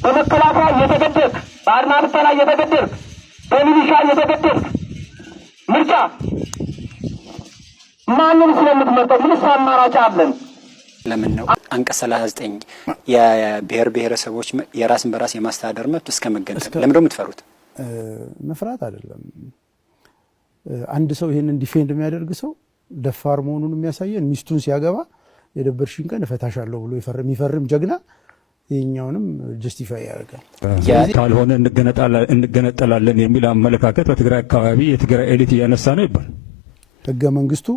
በመከላከያ እየተገደልክ በአድማ ብተና እየተገደልክ በሚሊሻ እየተገደልክ ምርጫ ማንን ስለምትመርጠው ምንስ አማራጭ አለን? ለምን ነው አንቀጽ 39 የብሔር ብሔረሰቦች የራስን በራስ የማስተዳደር መብት እስከመገንጠል ለምን ነው የምትፈሩት? መፍራት አይደለም። አንድ ሰው ይሄንን ዲፌንድ የሚያደርግ ሰው ደፋር መሆኑን የሚያሳየን ሚስቱን ሲያገባ የደበርሽን ቀን እፈታሻለሁ ብሎ የሚፈርም ጀግና የኛውንም ጀስቲፋይ ያደርጋል። ካልሆነ እንገነጠላለን የሚል አመለካከት በትግራይ አካባቢ የትግራይ ኤሊት እያነሳ ነው ይባል። ህገ መንግስቱ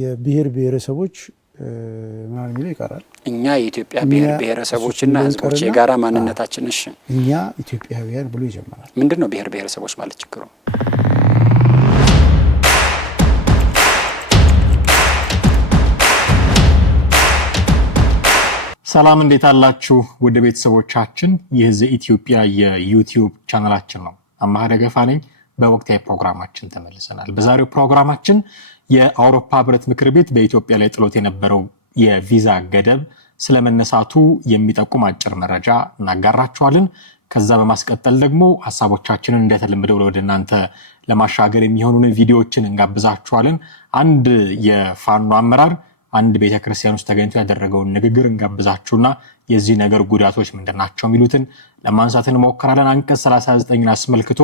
የብሔር ብሔረሰቦች ምናምን የሚለው ይቀራል። እኛ የኢትዮጵያ ብሔር ብሔረሰቦችና ህዝቦች የጋራ ማንነታችን እሺ እኛ ኢትዮጵያውያን ብሎ ይጀምራል። ምንድነው ብሔር ብሔረሰቦች ማለት ችግሩ? ሰላም እንዴት አላችሁ ውድ ቤተሰቦቻችን? ይህ ዘኢትዮጵያ የዩቲዩብ ቻናላችን ነው። አማሃ ደገፋ ነኝ። በወቅታዊ ፕሮግራማችን ተመልሰናል። በዛሬው ፕሮግራማችን የአውሮፓ ህብረት ምክር ቤት በኢትዮጵያ ላይ ጥሎት የነበረው የቪዛ ገደብ ስለመነሳቱ የሚጠቁም አጭር መረጃ እናጋራችኋለን። ከዛ በማስቀጠል ደግሞ ሐሳቦቻችንን እንደተለመደው ወደ እናንተ ለማሻገር የሚሆኑን ቪዲዮዎችን እንጋብዛችኋለን። አንድ የፋኖ አመራር አንድ ቤተክርስቲያን ውስጥ ተገኝቶ ያደረገውን ንግግር እንጋብዛችሁና የዚህ ነገር ጉዳቶች ምንድናቸው የሚሉትን ለማንሳት እንሞክራለን። አንቀጽ 39ን አስመልክቶ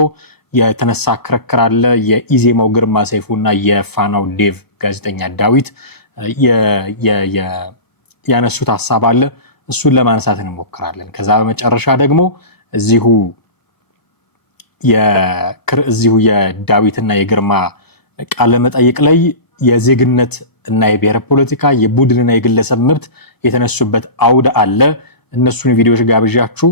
የተነሳ ክርክር አለ። የኢዜማው ግርማ ሰይፉና የፋናው ዴቭ ጋዜጠኛ ዳዊት ያነሱት ሐሳብ አለ። እሱን ለማንሳት እንሞክራለን። ከዛ በመጨረሻ ደግሞ እዚሁ የዳዊትና የግርማ ቃለ መጠይቅ ላይ የዜግነት እና የብሔር ፖለቲካ የቡድንና የግለሰብ መብት የተነሱበት አውድ አለ። እነሱን ቪዲዮዎች ጋብዣችሁ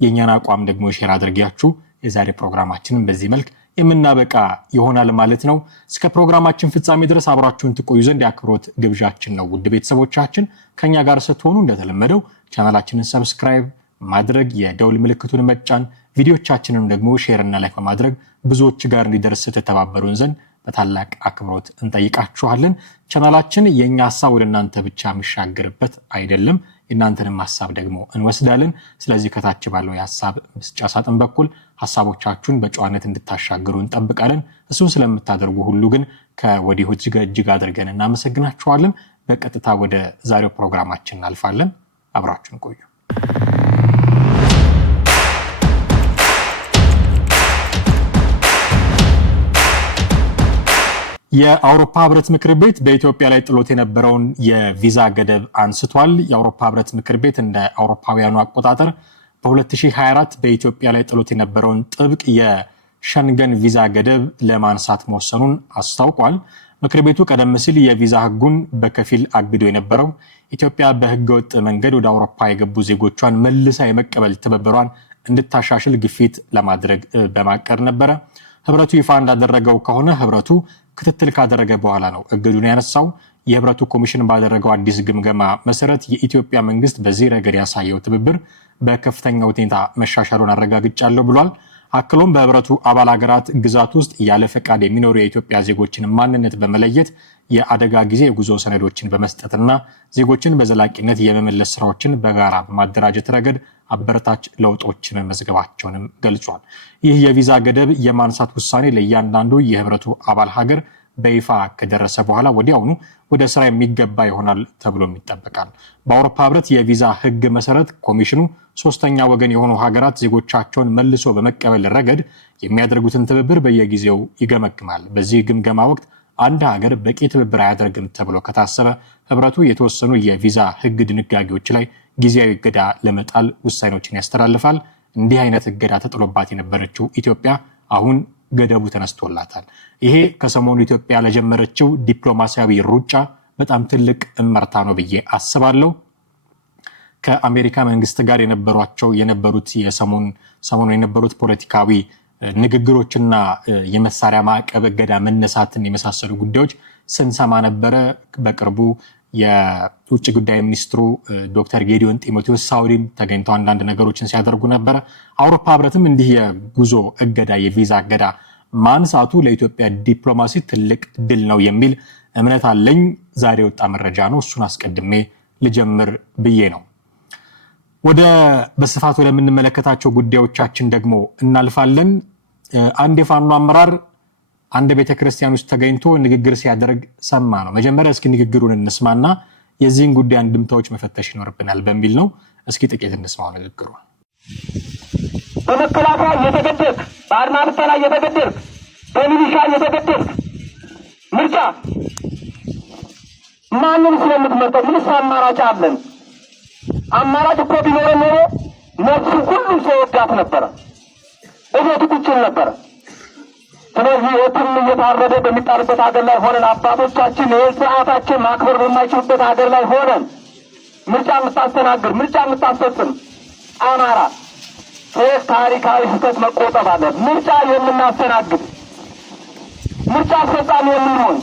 የኛን አቋም ደግሞ ሼር አድርጊያችሁ የዛሬ ፕሮግራማችንን በዚህ መልክ የምናበቃ ይሆናል ማለት ነው። እስከ ፕሮግራማችን ፍጻሜ ድረስ አብራችሁን ትቆዩ ዘንድ የአክብሮት ግብዣችን ነው። ውድ ቤተሰቦቻችን ከኛ ጋር ስትሆኑ እንደተለመደው ቻናላችንን ሰብስክራይብ ማድረግ፣ የደውል ምልክቱን መጫን፣ ቪዲዮቻችንን ደግሞ ሼር እና ላይክ በማድረግ ብዙዎች ጋር እንዲደርስ ተተባበሩን ዘንድ በታላቅ አክብሮት እንጠይቃችኋለን። ቻናላችን የኛ ሐሳብ ወደ እናንተ ብቻ የሚሻገርበት አይደለም፣ የእናንተንም ሐሳብ ደግሞ እንወስዳለን። ስለዚህ ከታች ባለው የሐሳብ መስጫ ሳጥን በኩል ሐሳቦቻችሁን በጨዋነት እንድታሻገሩ እንጠብቃለን። እሱን ስለምታደርጉ ሁሉ ግን ከወዲሁ እጅግ አድርገን እናመሰግናችኋለን። በቀጥታ ወደ ዛሬው ፕሮግራማችን እናልፋለን። አብራችሁን ቆዩ። የአውሮፓ ህብረት ምክር ቤት በኢትዮጵያ ላይ ጥሎት የነበረውን የቪዛ ገደብ አንስቷል። የአውሮፓ ህብረት ምክር ቤት እንደ አውሮፓውያኑ አቆጣጠር በ2024 በኢትዮጵያ ላይ ጥሎት የነበረውን ጥብቅ የሸንገን ቪዛ ገደብ ለማንሳት መወሰኑን አስታውቋል። ምክር ቤቱ ቀደም ሲል የቪዛ ህጉን በከፊል አግዶ የነበረው ኢትዮጵያ በህገወጥ መንገድ ወደ አውሮፓ የገቡ ዜጎቿን መልሳ የመቀበል ትብብሯን እንድታሻሽል ግፊት ለማድረግ በማቀድ ነበረ። ህብረቱ ይፋ እንዳደረገው ከሆነ ህብረቱ ክትትል ካደረገ በኋላ ነው እግዱን ያነሳው። የህብረቱ ኮሚሽን ባደረገው አዲስ ግምገማ መሰረት የኢትዮጵያ መንግስት በዚህ ረገድ ያሳየው ትብብር በከፍተኛ ሁኔታ መሻሻሉን አረጋግጫለሁ ብሏል። አክሎም በህብረቱ አባል ሀገራት ግዛት ውስጥ ያለ ፈቃድ የሚኖሩ የኢትዮጵያ ዜጎችን ማንነት በመለየት የአደጋ ጊዜ የጉዞ ሰነዶችን በመስጠትና ዜጎችን በዘላቂነት የመመለስ ስራዎችን በጋራ በማደራጀት ረገድ አበረታች ለውጦች መመዝገባቸውንም ገልጿል። ይህ የቪዛ ገደብ የማንሳት ውሳኔ ለእያንዳንዱ የህብረቱ አባል ሀገር በይፋ ከደረሰ በኋላ ወዲያውኑ ወደ ስራ የሚገባ ይሆናል ተብሎም ይጠበቃል። በአውሮፓ ህብረት የቪዛ ህግ መሰረት ኮሚሽኑ ሶስተኛ ወገን የሆኑ ሀገራት ዜጎቻቸውን መልሶ በመቀበል ረገድ የሚያደርጉትን ትብብር በየጊዜው ይገመግማል። በዚህ ግምገማ ወቅት አንድ ሀገር በቂ ትብብር አያደርግም ተብሎ ከታሰበ ህብረቱ የተወሰኑ የቪዛ ህግ ድንጋጌዎች ላይ ጊዜያዊ እገዳ ለመጣል ውሳኔዎችን ያስተላልፋል። እንዲህ አይነት እገዳ ተጥሎባት የነበረችው ኢትዮጵያ አሁን ገደቡ ተነስቶላታል። ይሄ ከሰሞኑ ኢትዮጵያ ለጀመረችው ዲፕሎማሲያዊ ሩጫ በጣም ትልቅ እመርታ ነው ብዬ አስባለሁ። ከአሜሪካ መንግስት ጋር የነበሩት የነበሩት ፖለቲካዊ ንግግሮችና የመሳሪያ ማዕቀብ እገዳ መነሳትን የመሳሰሉ ጉዳዮች ስንሰማ ነበረ። በቅርቡ የውጭ ጉዳይ ሚኒስትሩ ዶክተር ጌዲዮን ጢሞቴዎስ ሳውዲም ተገኝተው አንዳንድ ነገሮችን ሲያደርጉ ነበረ። አውሮፓ ህብረትም እንዲህ የጉዞ እገዳ የቪዛ እገዳ ማንሳቱ ለኢትዮጵያ ዲፕሎማሲ ትልቅ ድል ነው የሚል እምነት አለኝ። ዛሬ ወጣ መረጃ ነው፣ እሱን አስቀድሜ ልጀምር ብዬ ነው። ወደ በስፋት ወደምንመለከታቸው ጉዳዮቻችን ደግሞ እናልፋለን። አንድ የፋኖ አመራር አንድ ቤተክርስቲያን ውስጥ ተገኝቶ ንግግር ሲያደርግ ሰማ ነው። መጀመሪያ እስኪ ንግግሩን እንስማና የዚህን ጉዳይ አንድምታዎች መፈተሽ ይኖርብናል በሚል ነው። እስኪ ጥቂት እንስማው ንግግሩ። በመከላከያ እየተገደልክ፣ በአድማ ብተና እየተገደልክ፣ በሚሊሻ እየተገደልክ ምርጫ ማንም ስለምትመርጠው ምንስ አማራጭ አለን? አማራጭ እኮ ቢኖረን ኖሮ ነፍሱ ሁሉም ሰው ወዳት ነበረ፣ እቤቱ ቁጭል ነበረ። ስለዚህ የትም እየታረደ በሚጣልበት ሀገር ላይ ሆነን አባቶቻችን ይህን ስርዓታችን ማክበር በማይችሉበት ሀገር ላይ ሆነን ምርጫ የምታስተናግድ ምርጫ የምታስፈጽም አማራ ይህ ታሪካዊ ስህተት መቆጠብ አለ። ምርጫ የምናስተናግድ ምርጫ አስፈጻሚ የምንሆን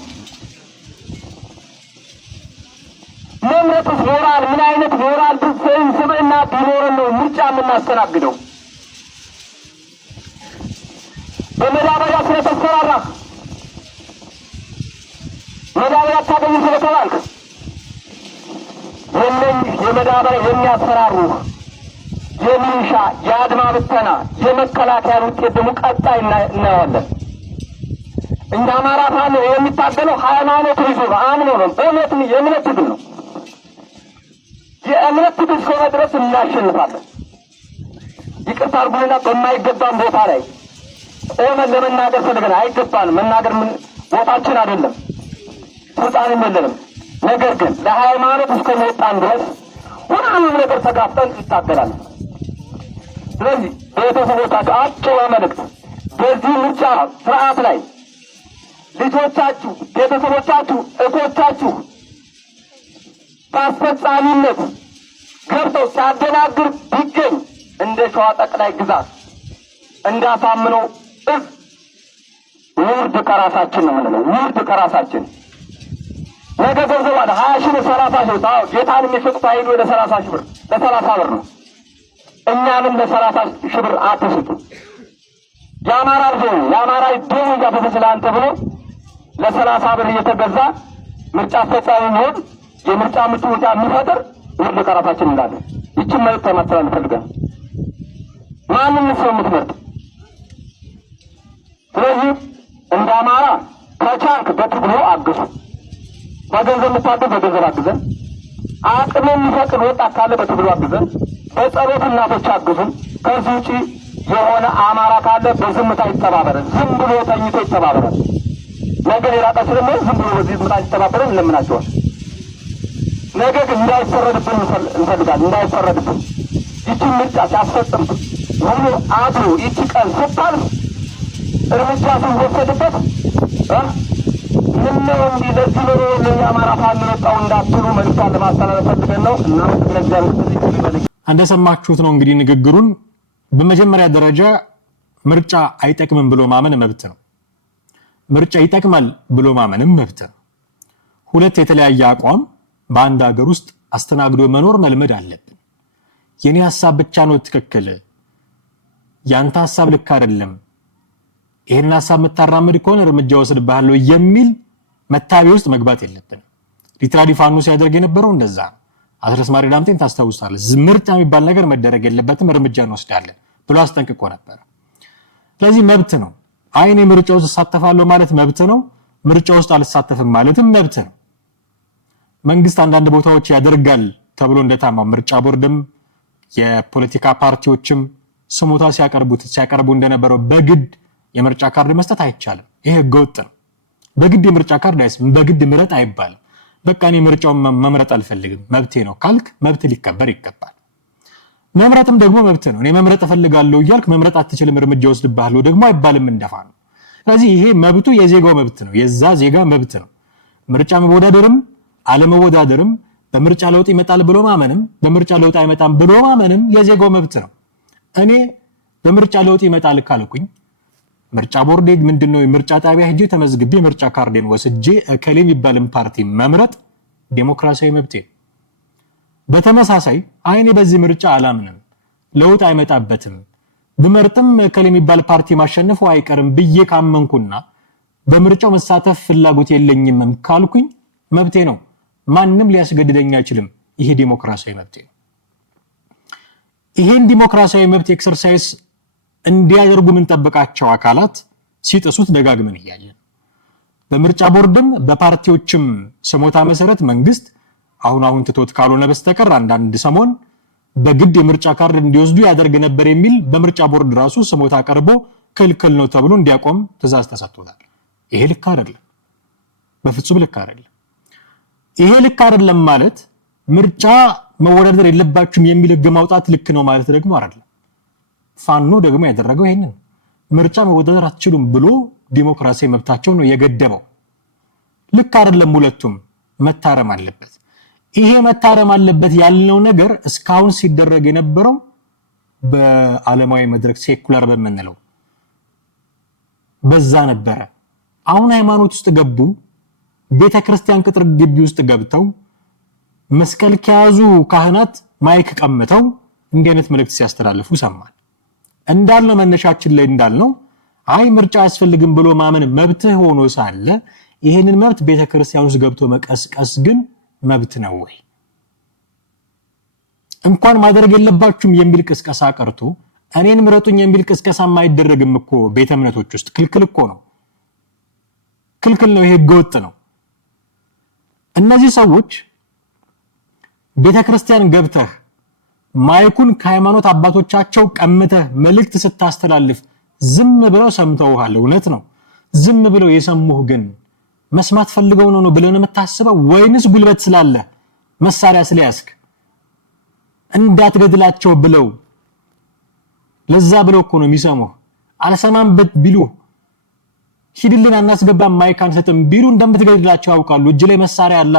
መምረጥስ ሞራል ምን አይነት ሞራል ብትሰይም ስብዕና ቢኖረን ነው ምርጫ የምናስተናግደው? በመዳበሪያ ስለተስፈራራህ መዳበሪያ ታገኝ ስለተባልክ የመዳበሪያ የሚያስፈራሩህ የሚሊሻ የአድማ ብተና የመከላከያን ውጤት ደግሞ ቀጣይ እናየዋለን። እንደ አማራ ፋኖ የሚታገለው ሃይማኖትን ይዞ ነው፣ አምኖ ነው። በእውነት የእምነት ትግል ነው። የእምነት ትግል እስከሆነ ድረስ እናሸንፋለን። ይቅርታ አድርጉልና በማይገባን ቦታ ላይ ቆመን ለመናገር ፈልገን አይገባንም። መናገር ቦታችን አይደለም፣ ስልጣንም የለንም። ነገር ግን ለሃይማኖት እስከመወጣን ድረስ ሁሉንም ነገር ተጋፍጠን ይታገላለን። ስለዚህ ቤተሰቦቻችሁ አጭር መልእክት፣ በዚህ ምርጫ ስርዓት ላይ ልጆቻችሁ፣ ቤተሰቦቻችሁ፣ እህቶቻችሁ በአስፈጻሚነት ገብተው ሲያደናግር ቢገኝ እንደ ሸዋ ጠቅላይ ግዛት እንዳሳምነው ውርድ ከራሳችን ነው የምንለው። ውርድ ከራሳችን ነገ ገንዘብ አለ 20 ሺህ 30 ሺህ ታው ጌታን የሚሸጡት አይዱ ወደ 30 ሺህ ብር ለ30 ብር ነው። እኛንም ለ30 ሺህ ብር አትስጡ። የአማራ ልጅ የአማራ ደም እያፈሰሰ ለአንተ ብሎ ለ30 ብር እየተገዛ ምርጫ አስፈጻሚ የሚሆን የምርጫ ምቹ ሁኔታ የሚፈጥር ውርድ ከራሳችን እንዳለ ይችን መልዕክት ማስተላለፍ እንፈልጋለን። ማንም ሰው የምትመርጥ ስለዚህ እንደ አማራ ከቻንክ በትግሉ አግዙ። በገንዘብ የምታገዝ በገንዘብ አግዘን፣ አቅም የሚፈቅድ ወጣት ካለ በትግሉ አግዘን፣ በጸሎት እናቶች አግዙን። ከዚህ ውጪ የሆነ አማራ ካለ በዝምታ ይተባበረን። ዝም ብሎ ተኝቶ ይተባበረን። ነገር የራቀ ስለሆነ ዝም ብሎ በዚህ ዝምታ ይተባበረን እንለምናቸዋል። ነገ ግን እንዳይፈረድብን እንፈልጋለን። እንዳይፈረድብን ይችን ምርጫ ሲያስፈጽም ሁሉ አድሮ ይቺ ቀን ስታልፍ እርምጃ ሲወሰድበት ምነው እንዲህ ለዚህ ነው ለአማራ ፋኖ ወጣው እንዳትሉ መልዕክት ለማስተላለፍ ፈልገን ነው። እና ስለዚህ እንደሰማችሁት ነው እንግዲህ ንግግሩን። በመጀመሪያ ደረጃ ምርጫ አይጠቅምም ብሎ ማመን መብት ነው። ምርጫ ይጠቅማል ብሎ ማመንም መብት ነው። ሁለት የተለያየ አቋም በአንድ ሀገር ውስጥ አስተናግዶ መኖር መልመድ አለብን። የኔ ሐሳብ ብቻ ነው ትክክል፣ ያንተ ሐሳብ ልክ አይደለም፣ ይሄን ሐሳብ የምታራምድ ከሆነ እርምጃ ወስድብሃለሁ የሚል መታቢ ውስጥ መግባት የለብንም። ሊትራሊ ፋኖ ሲያደርግ የነበረው እንደዛ ነው። አስረስ ማሪ ዳምጤን ታስታውሳለህ። ምርጫ የሚባል ነገር መደረግ የለበትም፣ እርምጃ እንወስዳለን ብሎ አስጠንቅቆ ነበር። ስለዚህ መብት ነው። አይኔ ምርጫ ውስጥ እሳተፋለሁ ማለት መብት ነው። ምርጫ ውስጥ አልሳተፍም ማለትም መብት ነው። መንግስት አንዳንድ ቦታዎች ያደርጋል ተብሎ እንደታማው ምርጫ ቦርድም የፖለቲካ ፓርቲዎችም ስሞታ ሲያቀርቡ እንደነበረው በግድ የምርጫ ካርድ መስጠት አይቻልም። ይሄ ህገወጥ ነው። በግድ የምርጫ ካርድ አይስም፣ በግድ ምረጥ አይባልም። በቃ እኔ ምርጫውን መምረጥ አልፈልግም መብቴ ነው ካልክ መብት ሊከበር ይገባል። መምረጥም ደግሞ መብት ነው። እኔ መምረጥ እፈልጋለሁ እያልክ መምረጥ አትችልም እርምጃ ወስድብሃለሁ ደግሞ አይባልም እንደፋ ነው። ስለዚህ ይሄ መብቱ የዜጋው መብት ነው፣ የዛ ዜጋ መብት ነው። ምርጫ መወዳደርም አለመወዳደርም በምርጫ ለውጥ ይመጣል ብሎ ማመንም በምርጫ ለውጥ አይመጣም ብሎ ማመንም የዜጋው መብት ነው። እኔ በምርጫ ለውጥ ይመጣል ካልኩኝ ምርጫ ቦርድ ምንድነው ምርጫ ጣቢያ ሄጄ ተመዝግቤ ምርጫ ካርዴን ወስጄ እከሌ የሚባልን ፓርቲ መምረጥ ዲሞክራሲያዊ መብቴ። በተመሳሳይ አይኔ በዚህ ምርጫ አላምንም ለውጥ አይመጣበትም ብመርጥም እከሌ የሚባል ፓርቲ ማሸነፉ አይቀርም ብዬ ካመንኩና በምርጫው መሳተፍ ፍላጎት የለኝም ካልኩኝ መብቴ ነው። ማንም ሊያስገድደኝ አይችልም። ይሄ ዲሞክራሲያዊ መብቴ ነው። ይሄን ዲሞክራሲያዊ መብት ኤክሰርሳይዝ እንዲያደርጉ ምን ጠብቃቸው አካላት ሲጥሱት ደጋግመን እያየን በምርጫ ቦርድም በፓርቲዎችም ስሞታ መሰረት መንግስት አሁን ትቶት ካልሆነ በስተቀር አንዳንድ ሰሞን በግድ የምርጫ ካርድ እንዲወስዱ ያደርግ ነበር የሚል በምርጫ ቦርድ ራሱ ስሞታ ቀርቦ ክልክል ነው ተብሎ እንዲያቆም ትዕዛዝ ተሰጥቶታል። ይሄ ልክ አይደለም፣ በፍጹም ልክ አይደለም። ይሄ ልክ አይደለም ማለት ምርጫ መወዳደር የለባችሁም የሚል ህግ ማውጣት ልክ ነው ማለት ደግሞ አይደለም። ፋኖ ደግሞ ያደረገው ይሄንን ምርጫ መወዳደር አትችሉም ብሎ ዲሞክራሲያዊ መብታቸው ነው የገደበው። ልክ አይደለም፣ ሁለቱም መታረም አለበት። ይሄ መታረም አለበት ያልነው ነገር እስካሁን ሲደረግ የነበረው በዓለማዊ መድረክ ሴኩላር በመንለው በዛ ነበረ። አሁን ሃይማኖት ውስጥ ገቡ፣ ቤተክርስቲያን ቅጥር ግቢ ውስጥ ገብተው መስቀል ከያዙ ካህናት ማይክ ቀምተው እንዲህ አይነት መልእክት ሲያስተላልፉ ሰማን። እንዳልነው መነሻችን ላይ እንዳልነው አይ ምርጫ አያስፈልግም ብሎ ማመን መብትህ ሆኖ ሳለ ይሄንን መብት ቤተክርስቲያን ውስጥ ገብቶ መቀስቀስ ግን መብት ነው ወይ? እንኳን ማድረግ የለባችሁም የሚል ቅስቀሳ ቀርቶ እኔን ምረጡኝ የሚል ቅስቀሳ ማይደረግም እኮ ቤተ እምነቶች ውስጥ ክልክል እኮ ነው። ክልክል ነው፣ ይሄ ህገወጥ ነው። እነዚህ ሰዎች ቤተክርስቲያን ገብተህ ማይኩን ከሃይማኖት አባቶቻቸው ቀምተህ መልእክት ስታስተላልፍ ዝም ብለው ሰምተውሃል፣ እውነት ነው። ዝም ብለው የሰሙህ ግን መስማት ፈልገው ነው ብለን የምታስበው ወይንስ ጉልበት ስላለ መሳሪያ ስለያዝክ እንዳትገድላቸው ብለው ለዛ ብለው እኮ ነው የሚሰሙህ። አልሰማምበት ቢሉ ሂድልን አናስገባም ማይክ አንሰጥም ቢሉ እንደምትገድላቸው ያውቃሉ። እጅ ላይ መሳሪያ አለ፣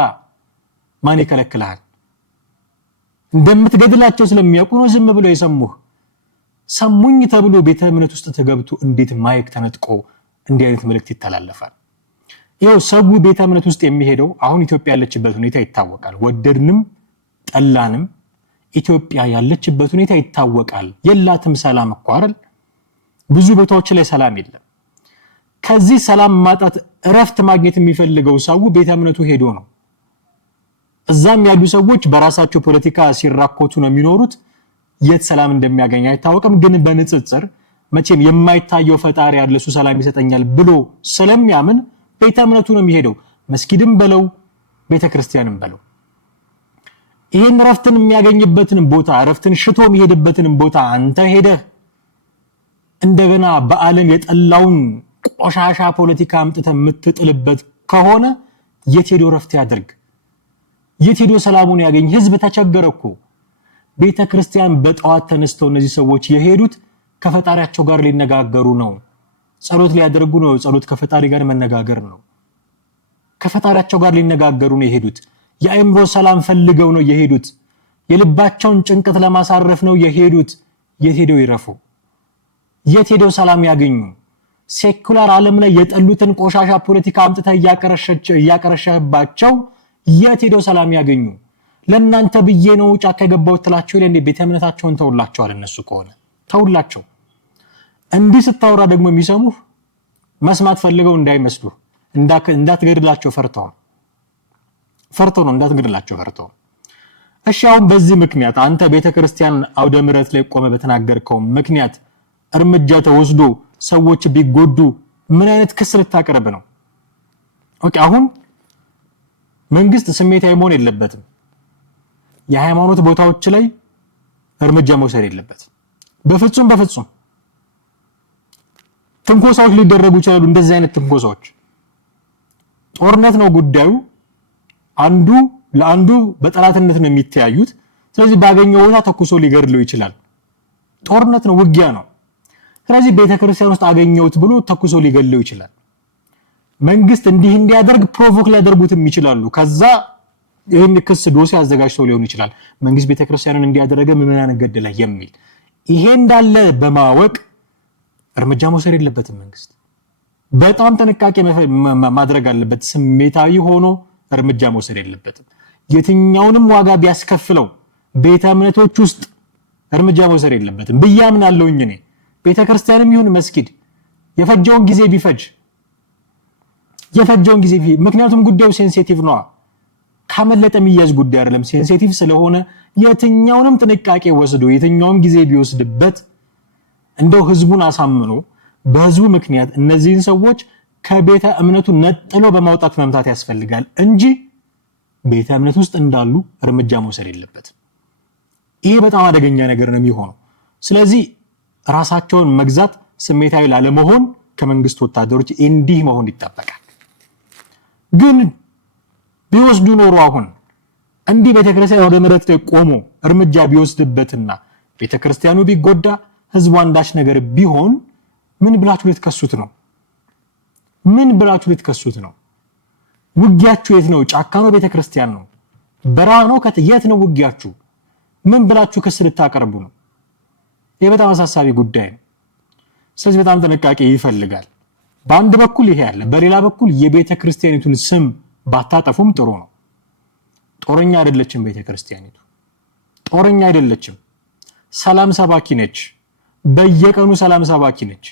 ማን ይከለክልሃል? እንደምትገድላቸው ስለሚያውቁ ነው ዝም ብለው የሰሙህ። ሰሙኝ ተብሎ ቤተ እምነት ውስጥ ተገብቶ እንዴት ማይክ ተነጥቆ እንዲህ አይነት መልእክት ይተላለፋል? ይሄው ሰው ቤተ እምነት ውስጥ የሚሄደው አሁን ኢትዮጵያ ያለችበት ሁኔታ ይታወቃል። ወደድንም ጠላንም ኢትዮጵያ ያለችበት ሁኔታ ይታወቃል። የላትም ሰላም እኮ አይደል? ብዙ ቦታዎች ላይ ሰላም የለም። ከዚህ ሰላም ማጣት እረፍት ማግኘት የሚፈልገው ሰው ቤተ እምነቱ ሄዶ ነው። እዛም ያሉ ሰዎች በራሳቸው ፖለቲካ ሲራኮቱ ነው የሚኖሩት። የት ሰላም እንደሚያገኝ አይታወቅም። ግን በንጽጽር መቼም የማይታየው ፈጣሪ ያለ እሱ ሰላም ይሰጠኛል ብሎ ስለሚያምን ቤተ እምነቱ ነው የሚሄደው። መስጊድም በለው ቤተክርስቲያንም በለው ይሄን እረፍትን የሚያገኝበትን ቦታ እረፍትን ሽቶ የሚሄድበትን ቦታ አንተ ሄደህ እንደገና በዓለም የጠላውን ቆሻሻ ፖለቲካ አምጥተህ የምትጥልበት ከሆነ የት ሄዶ እረፍት ያድርግ? የት ሄዶ ሰላሙን ያገኝ? ህዝብ ተቸገረኩ። ቤተክርስቲያን በጠዋት ተነስተው እነዚህ ሰዎች የሄዱት ከፈጣሪያቸው ጋር ሊነጋገሩ ነው። ጸሎት ሊያደርጉ ነው። ጸሎት ከፈጣሪ ጋር መነጋገር ነው። ከፈጣሪያቸው ጋር ሊነጋገሩ ነው የሄዱት። የአእምሮ ሰላም ፈልገው ነው የሄዱት። የልባቸውን ጭንቀት ለማሳረፍ ነው የሄዱት። የት ሄደው ይረፉ? የት ሄደው ሰላም ያገኙ? ሴኩላር ዓለም ላይ የጠሉትን ቆሻሻ ፖለቲካ አምጥተህ እያቀረሸህባቸው የት ሄደው ሰላም ያገኙ? ለእናንተ ብዬ ነው ጫካ የገባው ትላቸው ይለ እንደ ቤተ እምነታቸውን ተውላቸዋል። እነሱ ከሆነ ተውላቸው። እንዲህ ስታወራ ደግሞ የሚሰሙህ መስማት ፈልገው እንዳይመስሉ እንዳትገድላቸው ፈርተው ነው እንዳትገድላቸው ፈርተው። እሺ አሁን በዚህ ምክንያት አንተ ቤተክርስቲያን አውደ ምሕረት ላይ ቆመ በተናገርከው ምክንያት እርምጃ ተወስዶ ሰዎች ቢጎዱ ምን አይነት ክስ ልታቀርብ ነው? ኦኬ አሁን መንግስት ስሜታዊ መሆን የለበትም። የሃይማኖት ቦታዎች ላይ እርምጃ መውሰድ የለበትም። በፍጹም ትንኮሳዎች ሊደረጉ ይችላሉ። እንደዚህ አይነት ትንኮሳዎች ጦርነት ነው ጉዳዩ። አንዱ ለአንዱ በጠላትነት ነው የሚተያዩት። ስለዚህ ባገኘው ቦታ ተኩሶ ሊገድለው ይችላል። ጦርነት ነው፣ ውጊያ ነው። ስለዚህ ቤተክርስቲያን ውስጥ አገኘውት ብሎ ተኩሶ ሊገድለው ይችላል። መንግስት እንዲህ እንዲያደርግ ፕሮቮክ ሊያደርጉትም ይችላሉ። ከዛ ይሄን ክስ ዶሴ አዘጋጅተው ሊሆን ይችላል። መንግስት ቤተክርስቲያንን እንዲያደረገ ምዕመናንን ገደለ የሚል ይሄ እንዳለ በማወቅ እርምጃ መውሰድ የለበትም። መንግስት በጣም ጥንቃቄ ማድረግ አለበት። ስሜታዊ ሆኖ እርምጃ መውሰድ የለበትም። የትኛውንም ዋጋ ቢያስከፍለው ቤተ እምነቶች ውስጥ እርምጃ መውሰድ የለበትም ብያምናለሁኝ እኔ። ቤተክርስቲያንም ይሁን መስጊድ የፈጀውን ጊዜ ቢፈጅ ምክንያቱም ጉዳዩ ሴንሲቲቭ ነው። ካመለጠ የሚያዝ ጉዳይ አይደለም። ሴንሲቲቭ ስለሆነ የትኛውንም ጥንቃቄ ወስዶ የትኛውም ጊዜ ቢወስድበት እንደው ህዝቡን አሳምኖ በህዝቡ ምክንያት እነዚህን ሰዎች ከቤተ እምነቱ ነጥሎ በማውጣት መምታት ያስፈልጋል እንጂ ቤተ እምነት ውስጥ እንዳሉ እርምጃ መውሰድ የለበትም። ይሄ በጣም አደገኛ ነገር ነው የሚሆነው። ስለዚህ ራሳቸውን መግዛት፣ ስሜታዊ ላለመሆን ከመንግስት ወታደሮች እንዲህ መሆን ይጠበቃል። ግን ቢወስዱ ኖሮ አሁን እንዲህ ቤተክርስቲያን ወደ መሬት ላይ ቆሞ እርምጃ ቢወስድበትና ቤተክርስቲያኑ ቢጎዳ ህዝቡ አንዳች ነገር ቢሆን ምን ብላችሁ ልትከሱት ነው? ምን ብላችሁ ልትከሱት ነው? ውጊያችሁ የት ነው? ጫካ ነው? ቤተክርስቲያን ነው? በረሃ ነው? የት ነው ውጊያችሁ? ምን ብላችሁ ክስ ልታቀርቡ ነው? ይሄ በጣም አሳሳቢ ጉዳይ ነው። ስለዚህ በጣም ጥንቃቄ ይፈልጋል። በአንድ በኩል ይሄ ያለ፣ በሌላ በኩል የቤተክርስቲያኒቱን ስም ባታጠፉም ጥሩ ነው። ጦረኛ አይደለችም ቤተክርስቲያኒቱ፣ ጦረኛ አይደለችም። ሰላም ሰባኪ ነች። በየቀኑ ሰላም ሰባኪ ነች።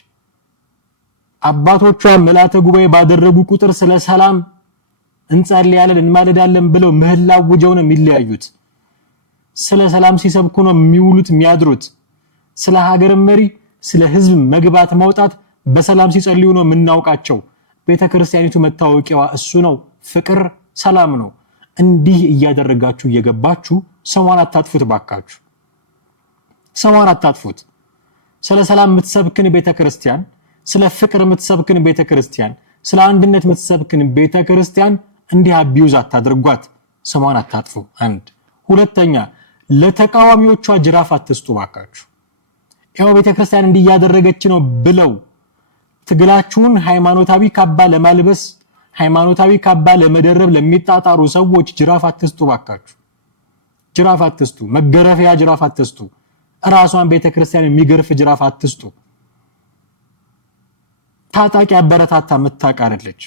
አባቶቿ ምልዓተ ጉባኤ ባደረጉ ቁጥር ስለ ሰላም እንጸልያለን እንማለዳለን ብለው ምህላ ውጀው ነው የሚለያዩት። ስለ ሰላም ሲሰብኩ ነው የሚውሉት የሚያድሩት። ስለ ሀገር መሪ ስለ ህዝብ መግባት ማውጣት በሰላም ሲጸልዩ ነው የምናውቃቸው። ቤተክርስቲያኒቱ መታወቂያዋ እሱ ነው። ፍቅር፣ ሰላም ነው። እንዲህ እያደረጋችሁ እየገባችሁ ሰማን አታጥፉት ባካችሁ። ሰማን አታጥፉት። ስለ ሰላም የምትሰብክን ቤተክርስቲያን፣ ስለ ፍቅር የምትሰብክን ቤተክርስቲያን፣ ስለ አንድነት የምትሰብክን ቤተክርስቲያን እንዲህ አቢዩዝ አታድርጓት። ሰማን አታጥፉ። አንድ ሁለተኛ፣ ለተቃዋሚዎቿ ጅራፍ አትስጡ ባካችሁ። ያው ቤተክርስቲያን እንዲህ ያደረገች ነው ብለው ትግላችሁን ሃይማኖታዊ ካባ ለማልበስ ሃይማኖታዊ ካባ ለመደረብ ለሚጣጣሩ ሰዎች ጅራፍ አትስጡ ባካችሁ። ጅራፍ አትስጡ። መገረፊያ ጅራፍ አትስጡ። ራሷን ቤተክርስቲያን የሚገርፍ ጅራፍ አትስጡ። ታጣቂ አበረታታ መታቃረለች።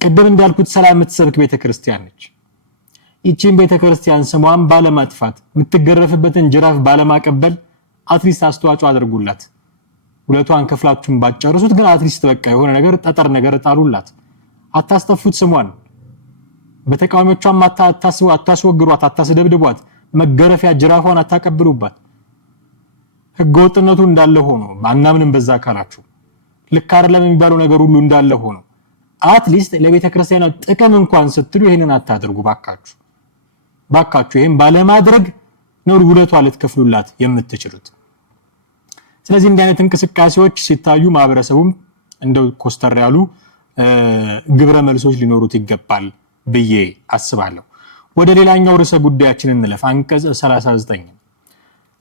ቅድም እንዳልኩት ሰላም የምትሰብክ ቤተክርስቲያን ነች። ይቺን ቤተክርስቲያን ስሟን ባለማጥፋት የምትገረፍበትን ጅራፍ ባለማቀበል አትሊስት አስተዋጽኦ አድርጉላት። ሁለቷን ከፍላችሁን ባጨርሱት ግን አትሊስት በቃ የሆነ ነገር ጠጠር ነገር ጣሉላት። አታስጠፉት ስሟን። በተቃዋሚዎቿም አታስወግሯት፣ አታስደብድቧት። መገረፊያ ጅራፏን አታቀብሉባት። ህገወጥነቱ እንዳለ ሆኖ ማናምንም በዛ ካላችሁ ልክ አይደለም የሚባለው ነገር ሁሉ እንዳለ ሆኖ አትሊስት ለቤተክርስቲያኗ ጥቅም እንኳን ስትሉ ይሄንን አታድርጉ ባካችሁ። ባካችሁ ይሄን ባለማድረግ ነው ውለቷ ልትከፍሉላት የምትችሉት። ስለዚህ እንዲህ አይነት እንቅስቃሴዎች ሲታዩ ማህበረሰቡም እንደው ኮስተር ያሉ ግብረ መልሶች ሊኖሩት ይገባል ብዬ አስባለሁ። ወደ ሌላኛው ርዕሰ ጉዳያችን እንለፍ። አንቀጽ 39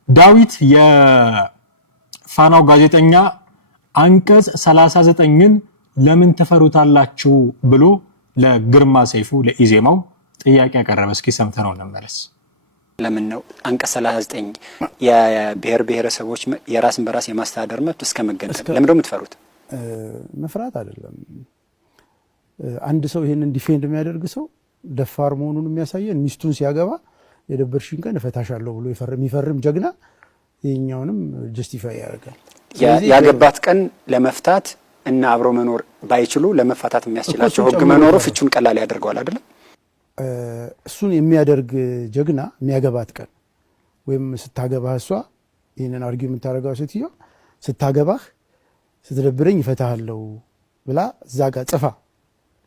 ዳዊት የፋናው ጋዜጠኛ አንቀጽ 39ን ለምን ተፈሩታላችሁ ብሎ ለግርማ ሰይፉ ለኢዜማው ጥያቄ ያቀረበ። እስኪ ሰምተነው እንመለስ። ለምን ነው አንቀጽ 39 የብሔር ብሔረሰቦች የራስን በራስ የማስተዳደር መብት እስከ መገንጠል ለምን ነው የምትፈሩት? መፍራት አይደለም። አንድ ሰው ይሄንን ዲፌንድ የሚያደርግ ሰው ደፋር መሆኑን የሚያሳየን ሚስቱን ሲያገባ የደበርሽን ቀን እፈታሻለሁ ብሎ የሚፈርም ጀግና የኛውንም ጀስቲፋይ ያደርጋል። ያገባት ቀን ለመፍታት እና አብሮ መኖር ባይችሉ ለመፋታት የሚያስችላቸው ህግ መኖሩ ፍቹን ቀላል ያደርገዋል አይደል? እሱን የሚያደርግ ጀግና የሚያገባት ቀን ወይም ስታገባህ እሷ ይሄንን አርጊውመንት ታደርጋው ሴትዮ ስታገባህ ስትደብረኝ እፈታሃለሁ ብላ እዛ ጋር ጽፋ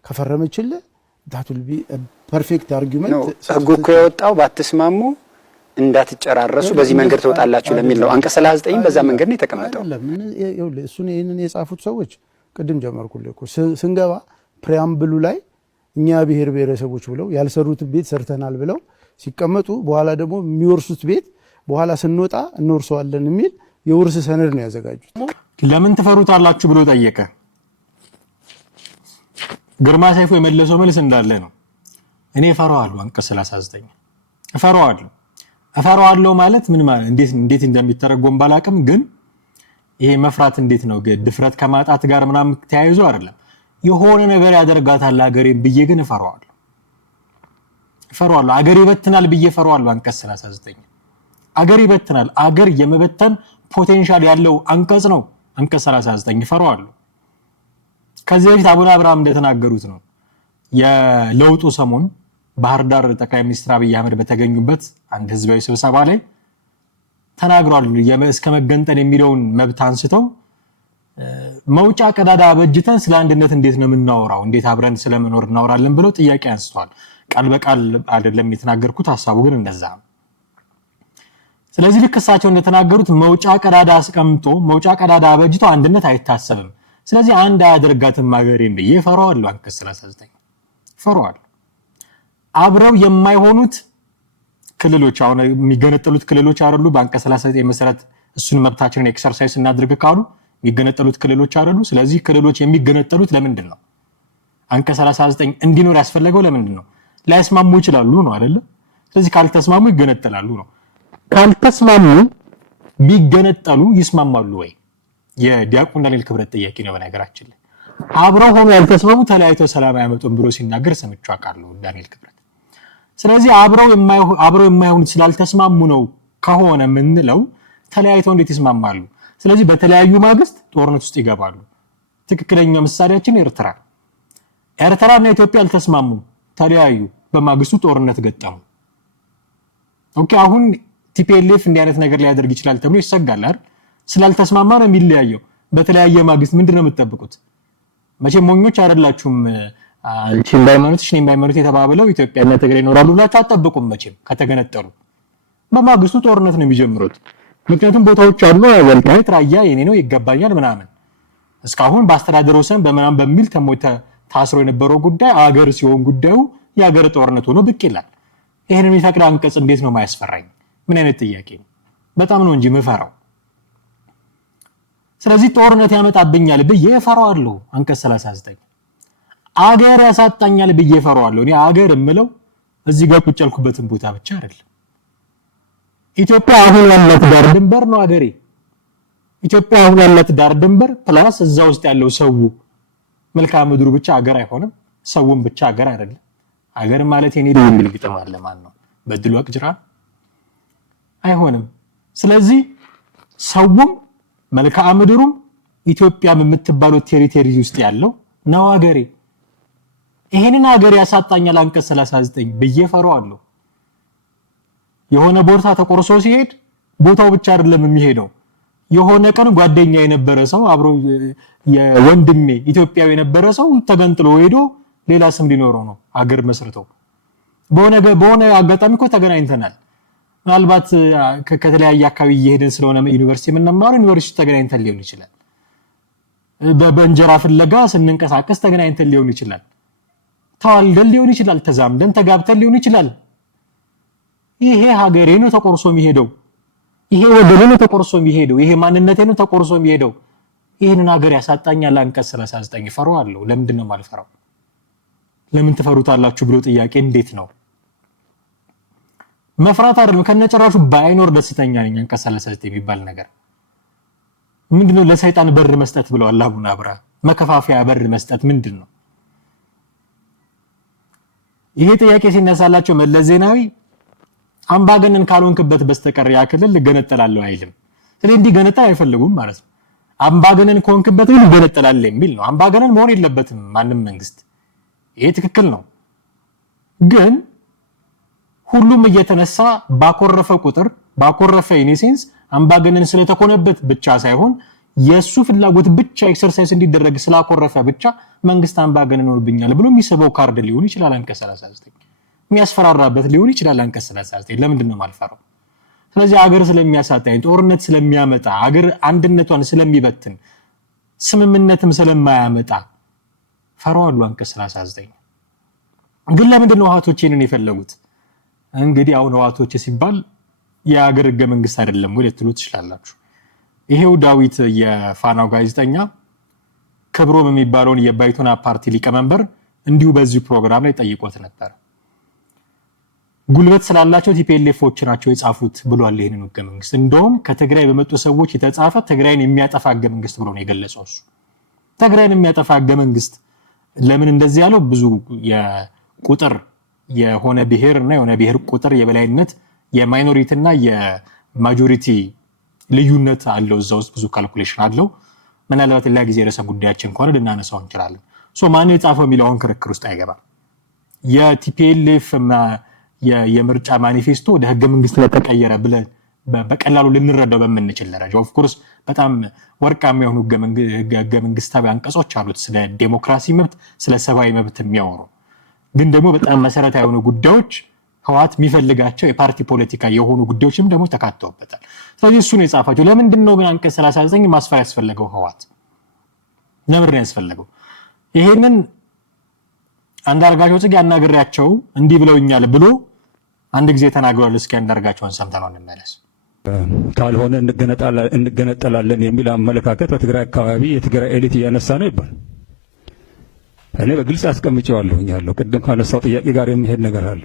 ከፈረመችልህ ዳቱል ቢ ፐርፌክት አርጊውመንት። ህጉ እኮ የወጣው ባትስማሙ እንዳትጨራረሱ በዚህ መንገድ ተወጣላችሁ ለሚል ነው። አንቀጽ 39 በዛ መንገድ ነው የተቀመጠው። እሱን ይሄንን የጻፉት ሰዎች ቅድም ጀመርኩልህ እኮ ስንገባ ፕሪያምብሉ ላይ እኛ ብሔር ብሔረሰቦች ብለው ያልሰሩት ቤት ሰርተናል ብለው ሲቀመጡ በኋላ ደግሞ የሚወርሱት ቤት በኋላ ስንወጣ እንወርሰዋለን የሚል የውርስ ሰነድ ነው ያዘጋጁት። ለምን ትፈሩታላችሁ ብሎ ጠየቀ። ግርማ ሰይፉ የመለሰው መልስ እንዳለ ነው። እኔ እፈራዋለሁ። አንቀጽ 39 እፈራዋለሁ ማለት ምን ማለት እንዴት እንደሚተረጎም ባላቅም ግን ይሄ መፍራት እንዴት ነው? ድፍረት ከማጣት ጋር ምናምን ተያይዞ አይደለም። የሆነ ነገር ያደርጋታል ሀገሬን ብዬ ግን እፈራዋለሁ። አገር ይበትናል ብዬ እፈራዋለሁ። አንቀጽ 39 አገር ይበትናል። አገር የመበተን ፖቴንሻል ያለው አንቀጽ ነው። አንቀጽ 39 እፈራዋለሁ። ከዚህ በፊት አቡነ አብርሃም እንደተናገሩት ነው የለውጡ ሰሞን ባህር ዳር ጠቅላይ ሚኒስትር አብይ አህመድ በተገኙበት አንድ ህዝባዊ ስብሰባ ላይ ተናግሯል። እስከ መገንጠል የሚለውን መብት አንስተው መውጫ ቀዳዳ በጅተን ስለ አንድነት እንዴት ነው የምናወራው? እንዴት አብረን ስለመኖር እናወራለን ብለው ጥያቄ አንስተዋል። ቃል በቃል አይደለም የተናገርኩት፣ ሀሳቡ ግን እንደዛ ነው። ስለዚህ ልክ እሳቸው እንደተናገሩት መውጫ ቀዳዳ አስቀምጦ መውጫ ቀዳዳ በጅቶ አንድነት አይታሰብም። ስለዚህ አንድ አያደርጋትም ሀገሬን ብዬ ፈራዋለሁ። አንቀጽ 39 ፈራዋለሁ። አብረው የማይሆኑት ክልሎች አሁን የሚገነጠሉት ክልሎች አይደሉ? በአንቀጽ 39 መሰረት እሱን መብታችንን ኤክሰርሳይዝ እናድርግ ካሉ የሚገነጠሉት ክልሎች አይደሉ? ስለዚህ ክልሎች የሚገነጠሉት ለምንድን ነው? አንቀጽ 39 እንዲኖር ያስፈለገው ለምንድን ነው? ላይስማሙ ይችላሉ ነው አይደለ? ስለዚህ ካልተስማሙ ይገነጠላሉ ነው። ካልተስማሙ ቢገነጠሉ ይስማማሉ ወይ? የዲያቆን ዳንኤል ክብረት ጥያቄ ነው። በነገራችን ላይ አብረው ሆኖ ያልተስማሙ ተለያይተው ሰላም አያመጡም ብሎ ሲናገር ሰምቼው አውቃለሁ ዳንኤል ክብረት። ስለዚህ አብረው የማይሆኑት ስላልተስማሙ ነው ከሆነ ምንለው ተለያይተው እንዴት ይስማማሉ? ስለዚህ በተለያዩ ማግስት ጦርነት ውስጥ ይገባሉ። ትክክለኛው ምሳሌያችን ኤርትራና ኢትዮጵያ አልተስማሙም፣ ተለያዩ፣ በማግስቱ ጦርነት ገጠሙ። ኦኬ አሁን ቲፒኤልኤፍ እንዲህ አይነት ነገር ሊያደርግ ይችላል ተብሎ ይሰጋል አይደል? ስላልተስማማ ነው የሚለያየው። በተለያየ ማግስት ምንድነው የምትጠብቁት? መቼም ሞኞች አይደላችሁም። አንቺ እንዳይማኖትሽ እኔ እንዳይማኖት የተባበለው ኢትዮጵያና ትግራይ ይኖራሉ ብላችሁ አትጠብቁም። መቼም ከተገነጠሉ በማግስቱ ጦርነት ነው የሚጀምሩት። ምክንያቱም ቦታዎች አሉ፣ ወልቃይት ራያ የኔ ነው ይገባኛል ምናምን። እስካሁን በአስተዳደር ወሰን በምናምን በሚል ታስሮ የነበረው ጉዳይ አገር ሲሆን ጉዳዩ የአገር ጦርነት ሆኖ ብቅ ይላል። ይሄንን የሚፈቅድ አንቀጽ እንዴት ነው ማያስፈራኝ? ምን አይነት ጥያቄ ነው? በጣም ነው እንጂ ምፈራው። ስለዚህ ጦርነት ያመጣብኛል ብዬ እፈራዋለሁ። አንቀጽ 39 አገር ያሳጣኛል ብዬ እፈራዋለሁ። እኔ አገር የምለው እዚህ ጋር ቁጭ ያልኩበትን ቦታ ብቻ አይደለም። ኢትዮጵያ አሁን ያላት ዳር ድንበር ነው አገሬ። ኢትዮጵያ አሁን ያላት ዳር ድንበር ፕላስ እዛ ውስጥ ያለው ሰው መልክዓ ምድሩ ብቻ አገር አይሆንም። ሰውም ብቻ አገር አይደለም። አገር ማለት የኔ ነው የሚል ግጥም አለ። ማን ነው? በድሉ አቅጅራ አይሆንም። ስለዚህ ሰውም መልክዓ ምድሩም ኢትዮጵያም የምትባለው ቴሪቶሪ ውስጥ ያለው ነው አገሬ። ይሄንን አገር ያሳጣኛል አንቀጽ 39 ብዬ ፈራዋለሁ። የሆነ ቦታ ተቆርሶ ሲሄድ ቦታው ብቻ አይደለም የሚሄደው። የሆነ ቀን ጓደኛ የነበረ ሰው አብሮ የወንድሜ ኢትዮጵያዊ የነበረ ሰው ተገንጥሎ ሄዶ ሌላ ስም ሊኖረው ነው አገር መስርተው። በሆነ አጋጣሚ እኮ ተገናኝተናል። ምናልባት ከተለያየ አካባቢ እየሄድን ስለሆነ ዩኒቨርሲቲ የምንማረው ዩኒቨርሲቲ ተገናኝተን ሊሆን ይችላል። በእንጀራ ፍለጋ ስንንቀሳቀስ ተገናኝተን ሊሆን ይችላል። ተዋልደን ሊሆን ይችላል። ተዛምደን ተጋብተን ሊሆን ይችላል። ይሄ ሀገሬ ነው ተቆርሶ የሚሄደው። ይሄ ወደኔ ነው ተቆርሶ የሚሄደው። ይሄ ማንነቴ ነው ተቆርሶ የሚሄደው። ይሄንን ሀገር ያሳጣኛል አንቀጽ 39 ፈራዋለሁ። ለምንድን ነው የማልፈራው? ለምን ትፈሩታላችሁ ብሎ ጥያቄ እንዴት ነው? መፍራት አይደለም ከነጨራሹ ባይኖር ደስተኛ ነኝ። አንቀጽ 39 የሚባል ነገር ምንድነው? ለሰይጣን በር መስጠት ብለዋል አቡነ አብርሃም። መከፋፈያ በር መስጠት ምንድነው? ይሄ ጥያቄ ሲነሳላቸው መለስ ዜናዊ አምባገነን ካልሆንክበት በስተቀር ያ ክልል ልገነጠላለሁ አይልም። ስለዚህ እንዲገነጠል አይፈልጉም ማለት ነው። አምባገነን ከሆንክበት ግን ልገነጠላለሁ የሚል ነው። አምባገነን መሆን የለበትም ማንም መንግስት። ይሄ ትክክል ነው። ግን ሁሉም እየተነሳ ባኮረፈ ቁጥር ባኮረፈ ኢኔሴንስ አምባገነን ስለተኮነበት ብቻ ሳይሆን የሱ ፍላጎት ብቻ ኤክሰርሳይዝ እንዲደረግ ስላኮረፈ ብቻ መንግስት አምባገነን ሆኖብኛል ብሎ የሚሰበው ካርድ ሊሆን ይችላል አንቀጽ 39። የሚያስፈራራበት ሊሆን ይችላል አንቀጽ 39። ለምንድን ነው የማልፈራው? ስለዚህ አገር ስለሚያሳጣኝ፣ ጦርነት ስለሚያመጣ፣ አገር አንድነቷን ስለሚበትን፣ ስምምነትም ስለማያመጣ ፈራዋለሁ አንቀጽ 39። ግን ለምንድን ነው ህወሓቶችን የፈለጉት? እንግዲህ አሁን ህወሓቶች ሲባል የአገር ህገ መንግስት አይደለም ወይ ልትሉ ትችላላችሁ። ይሄው ዳዊት የፋናው ጋዜጠኛ ክብሮም የሚባለውን የባይቶና ፓርቲ ሊቀመንበር እንዲሁ በዚህ ፕሮግራም ላይ ጠይቆት ነበር። ጉልበት ስላላቸው ቲፒኤልኤፎች ናቸው የጻፉት ብሏል ይሄንን ህገ መንግስት። እንደውም ከትግራይ በመጡ ሰዎች የተጻፈ ትግራይን የሚያጠፋ ህገ መንግስት ብሎ ነው የገለጸው እሱ። ትግራይን የሚያጠፋ ህገ መንግስት ለምን እንደዚህ ያለው? ብዙ የቁጥር የሆነ ብሔር እና የሆነ ብሔር ቁጥር የበላይነት የማይኖሪቲ እና የማጆሪቲ ልዩነት አለው። እዛ ውስጥ ብዙ ካልኩሌሽን አለው። ምናልባት ሌላ ጊዜ ርዕሰ ጉዳያችን ከሆነ ልናነሳው እንችላለን። ማን የጻፈው የሚለውን ክርክር ውስጥ አይገባም። የቲፒኤልኤፍ የምርጫ ማኒፌስቶ ወደ ህገ መንግስት ተቀየረ ብለን በቀላሉ ልንረዳው በምንችል ደረጃ ኦፍ ኮርስ በጣም ወርቃማ የሆኑ ህገ መንግስታዊ አንቀጾች አሉት ስለ ዲሞክራሲ መብት ስለ ሰብአዊ መብት የሚያወሩ ግን ደግሞ በጣም መሰረታዊ የሆኑ ጉዳዮች ህወሓት የሚፈልጋቸው የፓርቲ ፖለቲካ የሆኑ ጉዳዮችም ደግሞ ተካተውበታል። ስለዚህ እሱ ነው የጻፋቸው። ለምንድን ነው ግን አንቀጽ 39 ማስፈር ያስፈልገው ህወሓት? ለምን ያስፈልገው? ይሄንን አንዳርጋቸው ጽጌ አናግሬያቸው እንዲህ ብለውኛል ብሎ አንድ ጊዜ ተናግሯል። እስኪ አንዳርጋቸውን ሰምተነው እንመለስ። ካልሆነ እንገነጠላለን የሚል አመለካከት በትግራይ አካባቢ የትግራይ ኤሊት እያነሳ ነው ይባል። እኔ በግልጽ አስቀምጬዋለሁ ያለው ቅድም ካነሳው ጥያቄ ጋር የሚሄድ ነገር አለ።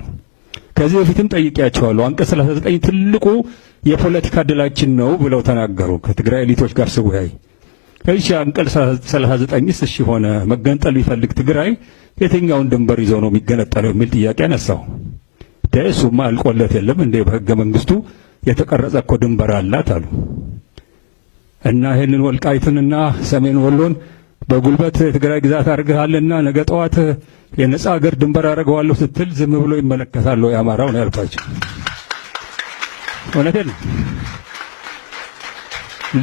ከዚህ በፊትም ጠይቄያቸዋለሁ። አንቀጽ 39 ትልቁ የፖለቲካ ድላችን ነው ብለው ተናገሩ። ከትግራይ ኤሊቶች ጋር ስወያይ እሺ አንቀጽ 39ስ እሺ ሆነ መገንጠል ቢፈልግ ትግራይ የትኛውን ድንበር ይዞ ነው የሚገነጠለው የሚል ጥያቄ አነሳው። እሱማ አልቆለት የለም እንደ በህገ መንግስቱ የተቀረጸ እኮ ድንበር አላት አሉ እና ይህንን ወልቃይትንና ሰሜን ወሎን በጉልበት የትግራይ ግዛት አድርገሃልና ነገ ጠዋት የነጻ ሀገር ድንበር አደርገዋለሁ ስትል ዝም ብሎ ይመለከታል የአማራው ነው ያልኳቸው። እውነቴን ነው፣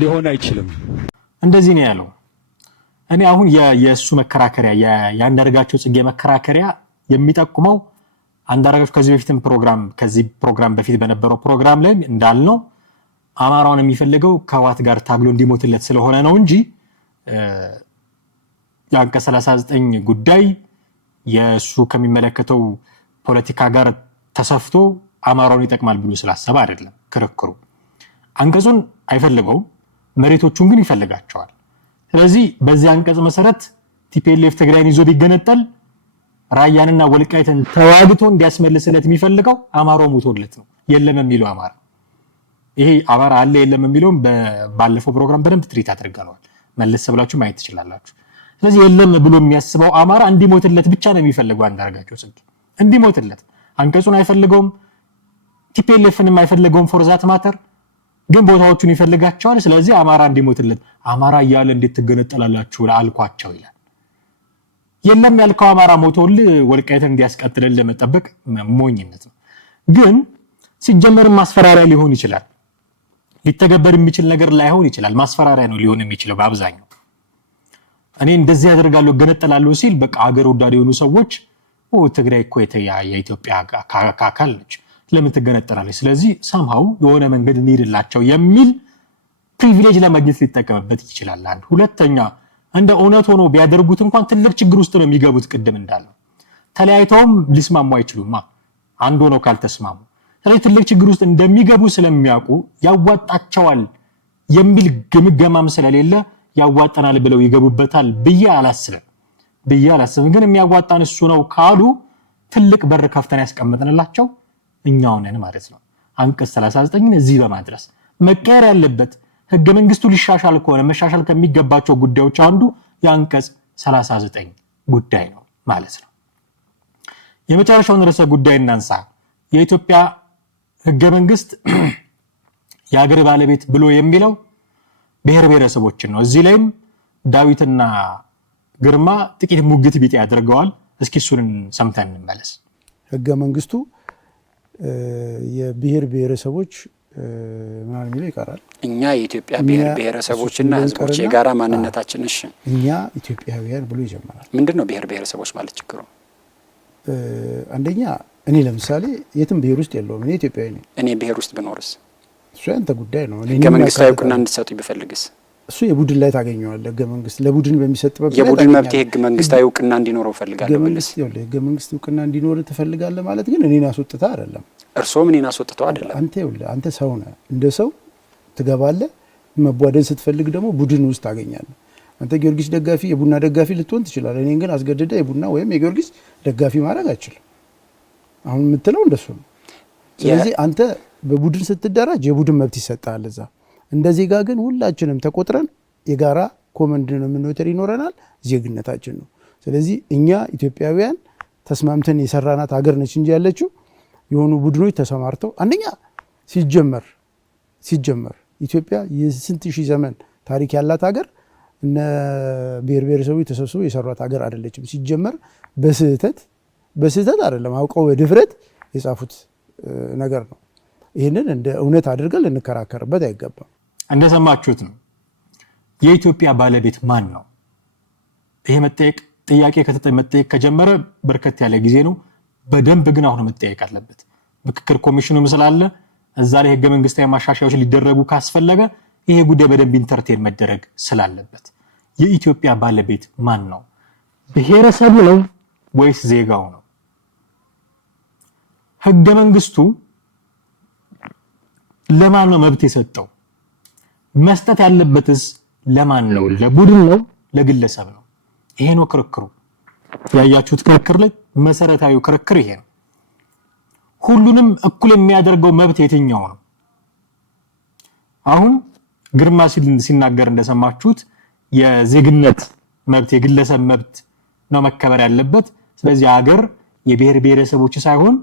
ሊሆን አይችልም። እንደዚህ ነው ያለው። እኔ አሁን የእሱ መከራከሪያ የአንዳርጋቸው ጽጌ መከራከሪያ የሚጠቁመው አንዳርጋቸው ከዚህ ፕሮግራም በፊት በነበረው ፕሮግራም ላይ እንዳልነው አማራውን የሚፈልገው ከህወሓት ጋር ታግሎ እንዲሞትለት ስለሆነ ነው እንጂ የአንቀጽ 39 ጉዳይ የእሱ ከሚመለከተው ፖለቲካ ጋር ተሰፍቶ አማራውን ይጠቅማል ብሎ ስላሰበ አይደለም ክርክሩ። አንቀጹን አይፈልገውም፣ መሬቶቹን ግን ይፈልጋቸዋል። ስለዚህ በዚህ አንቀጽ መሰረት ቲፒኤልኤፍ ትግራይን ይዞ ቢገነጠል ራያንና ወልቃይትን ተዋግቶ እንዲያስመልስለት የሚፈልገው አማራው ሞቶለት ነው። የለም የሚለው አማራ ይሄ አማራ አለ የለም የሚለውም ባለፈው ፕሮግራም በደንብ ትሪት አድርገናል። መለስ ብላችሁ ማየት ትችላላችሁ። ስለዚህ የለም ብሎ የሚያስበው አማራ እንዲሞትለት ብቻ ነው የሚፈልገው አንዳርጋቸው ጽጌ እንዲሞትለት። አንቀጹን አይፈልገውም፣ ቲፒኤልኤፍንም አይፈልገውም ፎር ዛት ማተር፣ ግን ቦታዎቹን ይፈልጋቸዋል። ስለዚህ አማራ እንዲሞትለት አማራ እያለ እንዴት ትገነጠላላችሁ አልኳቸው ይላል። የለም ያልከው አማራ ሞቶል ወልቃይትን እንዲያስቀጥልን ለመጠበቅ ሞኝነት ነው። ግን ሲጀመር ማስፈራሪያ ሊሆን ይችላል፣ ሊተገበር የሚችል ነገር ላይሆን ይችላል። ማስፈራሪያ ነው ሊሆን የሚችለው በአብዛኛው። እኔ እንደዚህ ያደርጋለሁ ገነጠላለሁ ሲል በቃ ሀገር ወዳድ የሆኑ ሰዎች ትግራይ እኮ የኢትዮጵያ አካል ነች ለምን ትገነጠላለች፣ ስለዚህ ሰምሃው የሆነ መንገድ እንሄድላቸው የሚል ፕሪቪሌጅ ለማግኘት ሊጠቀምበት ይችላል። አንድ ሁለተኛ እንደ እውነት ሆኖ ቢያደርጉት እንኳን ትልቅ ችግር ውስጥ ነው የሚገቡት። ቅድም እንዳለው ተለያይተውም ሊስማሙ አይችሉማ አንድ ሆነው ካልተስማሙ። ስለዚህ ትልቅ ችግር ውስጥ እንደሚገቡ ስለሚያውቁ ያዋጣቸዋል የሚል ግምገማም ስለሌለ ያዋጣናል ብለው ይገቡበታል ብዬ አላስብም። ግን የሚያዋጣን እሱ ነው ካሉ ትልቅ በር ከፍተን ያስቀምጥንላቸው እኛው ነን ማለት ነው። አንቀጽ 39 እዚህ በማድረስ መቀየር ያለበት ህገ መንግስቱ ሊሻሻል ከሆነ መሻሻል ከሚገባቸው ጉዳዮች አንዱ የአንቀጽ 39 ጉዳይ ነው ማለት ነው። የመጨረሻውን ርዕሰ ጉዳይ እናንሳ። የኢትዮጵያ ህገ መንግስት የሀገር ባለቤት ብሎ የሚለው ብሔር ብሔረሰቦችን ነው። እዚህ ላይም ዳዊትና ግርማ ጥቂት ሙግት ቢጤ ያደርገዋል። እስኪ እሱን ሰምተን እንመለስ። ህገ መንግስቱ የብሔር ብሔረሰቦች ምናምን የሚለው ይቀራል። እኛ የኢትዮጵያ ብሔር ብሔረሰቦችና ህዝቦች የጋራ ማንነታችን። እሺ እኛ ኢትዮጵያውያን ብሎ ይጀምራል። ምንድነው ብሔር ብሔረሰቦች ማለት ችግሩ? አንደኛ እኔ ለምሳሌ የትም ብሔር ውስጥ የለውም፣ እኔ ኢትዮጵያዊ ነኝ። እኔ ብሔር ውስጥ ብኖርስ? እሱ ያንተ ጉዳይ ነው። ህገ መንግስታዊ እውቅና እንድትሰጡኝ ብፈልግስ? እሱ የቡድን ላይ ታገኘዋለህ። ህገ መንግስት ለቡድን በሚሰጥበት የቡድን መብት ህገ መንግስታዊ እውቅና እንዲኖረው ፈልጋለሁ ብለስ? ህገ መንግስት እውቅና እንዲኖር ትፈልጋለህ ማለት ግን እኔን አስወጥተህ አይደለም። እርሶም እኔን አስወጥተው አይደለም። አንተ ሰው ነህ፣ እንደ ሰው ትገባለህ። መቧደን ስትፈልግ ደግሞ ቡድን ውስጥ ታገኛለህ። አንተ ጊዮርጊስ ደጋፊ የቡና ደጋፊ ልትሆን ትችላለህ። እኔን ግን አስገድደህ የቡና ወይም የጊዮርጊስ ደጋፊ ማድረግ አትችልም። አሁን የምትለው እንደሱ ነው። ስለዚህ አንተ በቡድን ስትደራጅ የቡድን መብት ይሰጣል እዛ። እንደዚህ ጋር ግን ሁላችንም ተቆጥረን የጋራ ኮመን ዲኖሚኔተር ይኖረናል፣ ዜግነታችን ነው። ስለዚህ እኛ ኢትዮጵያውያን ተስማምተን የሰራናት ሀገር ነች እንጂ ያለችው የሆኑ ቡድኖች ተሰማርተው አንደኛ ሲጀመር ኢትዮጵያ የስንት ሺህ ዘመን ታሪክ ያላት ሀገር እነ ብሔር ብሔረሰቦች ተሰብስበው የሰሯት ሀገር አይደለችም። ሲጀመር በስህተት በስህተት አይደለም አውቀው በድፍረት የጻፉት ነገር ነው። ይህንን እንደ እውነት አድርገን ልንከራከርበት አይገባም። እንደሰማችሁት ነው። የኢትዮጵያ ባለቤት ማን ነው? ይሄ ጥያቄ መጠየቅ ከጀመረ በርከት ያለ ጊዜ ነው። በደንብ ግን አሁን መጠየቅ አለበት። ምክክር ኮሚሽኑ ስላለ እዛ ላይ ህገ መንግስታዊ ማሻሻያዎች ሊደረጉ ካስፈለገ ይሄ ጉዳይ በደንብ ኢንተርቴን መደረግ ስላለበት የኢትዮጵያ ባለቤት ማን ነው? ብሔረሰቡ ነው ወይስ ዜጋው ነው? ህገ መንግስቱ ለማን ነው መብት የሰጠው? መስጠት ያለበትስ ለማን ነው? ለቡድን ነው? ለግለሰብ ነው? ይሄ ነው ክርክሩ። ያያችሁት ክርክር ላይ መሰረታዊ ክርክር ይሄ ነው። ሁሉንም እኩል የሚያደርገው መብት የትኛው ነው? አሁን ግርማ ሲናገር እንደሰማችሁት የዜግነት መብት የግለሰብ መብት ነው መከበር ያለበት። ስለዚህ ሀገር የብሔር ብሔረሰቦች ሳይሆን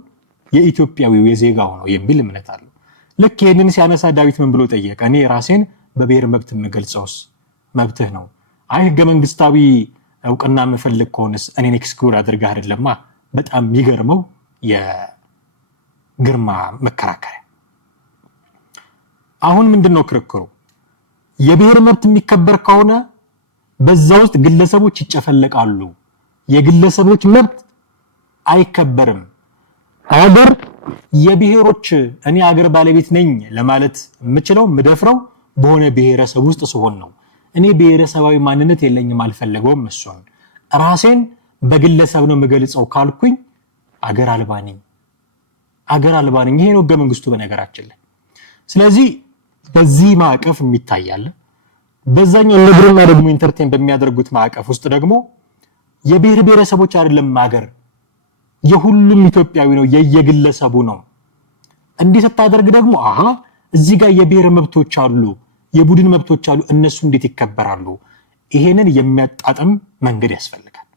የኢትዮጵያዊው የዜጋው ነው የሚል እምነት አለው። ልክ ይሄንን ሲያነሳ ዳዊት ምን ብሎ ጠየቀ? እኔ ራሴን በብሔር መብት የምገልጸውስ? መብትህ ነው። አይ ህገ መንግስታዊ እውቅና የምፈልግ ከሆነስ እኔን ኤክስክሉድ አድርገህ አይደለማ። በጣም የሚገርመው የግርማ መከራከሪያ። አሁን ምንድነው ክርክሩ? የብሔር መብት የሚከበር ከሆነ በዛ ውስጥ ግለሰቦች ይጨፈለቃሉ። የግለሰቦች መብት አይከበርም። ሀገር የብሔሮች እኔ ሀገር ባለቤት ነኝ ለማለት የምችለው ምደፍረው በሆነ ብሔረሰብ ውስጥ ሲሆን ነው። እኔ ብሔረሰባዊ ማንነት የለኝም አልፈለገውም። እሱን ራሴን በግለሰብ ነው የምገልጸው ካልኩኝ አገር አልባ ነኝ። ይሄ ነው ህገ መንግስቱ በነገራችን ላይ። ስለዚህ በዚህ ማዕቀፍ የሚታያል። በዛኛው ለግርማ ደግሞ ኢንተርቴን በሚያደርጉት ማዕቀፍ ውስጥ ደግሞ የብሔር ብሔረሰቦች አይደለም ሀገር የሁሉም ኢትዮጵያዊ ነው፣ የየግለሰቡ ነው። እንዲህ ስታደርግ ደግሞ እዚህ ጋር የብሔር መብቶች አሉ፣ የቡድን መብቶች አሉ፣ እነሱ እንዴት ይከበራሉ? ይሄንን የሚያጣጥም መንገድ ያስፈልጋል።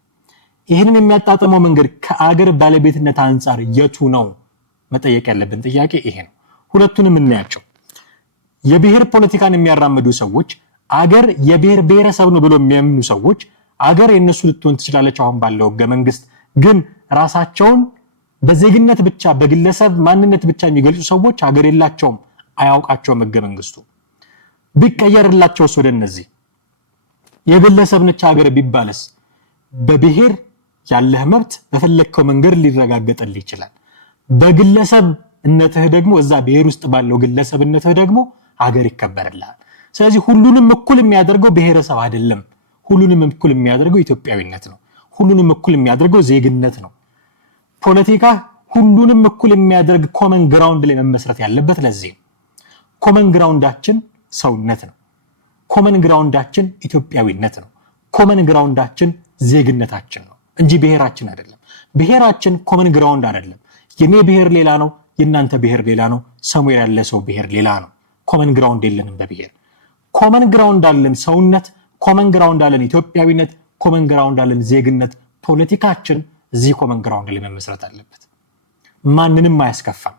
ይሄንን የሚያጣጥመው መንገድ ከአገር ባለቤትነት አንፃር የቱ ነው? መጠየቅ ያለብን ጥያቄ ይሄ ነው። ሁለቱንም እናያቸው። የብሔር ፖለቲካን የሚያራምዱ ሰዎች አገር የብሔር ብሔረሰብ ነው ብሎ የሚያምኑ ሰዎች አገር የነሱ ልትሆን ትችላለች አሁን ባለው ህገ መንግስት፣ ግን ራሳቸውን በዜግነት ብቻ በግለሰብ ማንነት ብቻ የሚገልጹ ሰዎች ሀገር የላቸውም፣ አያውቃቸውም ህገ መንግስቱ። ቢቀየርላቸውስ ወደ እነዚህ የግለሰብ ነች ሀገር ቢባልስ በብሔር ያለህ መብት በፈለከው መንገድ ሊረጋገጥልህ ይችላል። በግለሰብነትህ ደግሞ እዛ ብሔር ውስጥ ባለው ግለሰብነትህ ደግሞ ሀገር ይከበርልሃል። ስለዚህ ሁሉንም እኩል የሚያደርገው ብሔረሰብ አይደለም። ሁሉንም እኩል የሚያደርገው ኢትዮጵያዊነት ነው። ሁሉንም እኩል የሚያደርገው ዜግነት ነው። ፖለቲካ ሁሉንም እኩል የሚያደርግ ኮመን ግራውንድ ላይ መመስረት ያለበት ለዚህ ኮመን ግራውንዳችን ሰውነት ነው። ኮመን ግራውንዳችን ኢትዮጵያዊነት ነው። ኮመን ግራውንዳችን ዜግነታችን ነው እንጂ ብሔራችን አይደለም። ብሔራችን ኮመን ግራውንድ አይደለም። የኔ ብሔር ሌላ ነው፣ የናንተ ብሔር ሌላ ነው፣ ሰሙር ያለ ሰው ብሔር ሌላ ነው። ኮመን ግራውንድ የለንም በብሔር። ኮመን ግራውንድ አለን ሰውነት፣ ኮመን ግራውንድ አለን ኢትዮጵያዊነት፣ ኮመን ግራውንድ አለን ዜግነት። ፖለቲካችን እዚህ ኮመን ግራውንድ ላይ መመስረት አለበት። ማንንም አያስከፋም።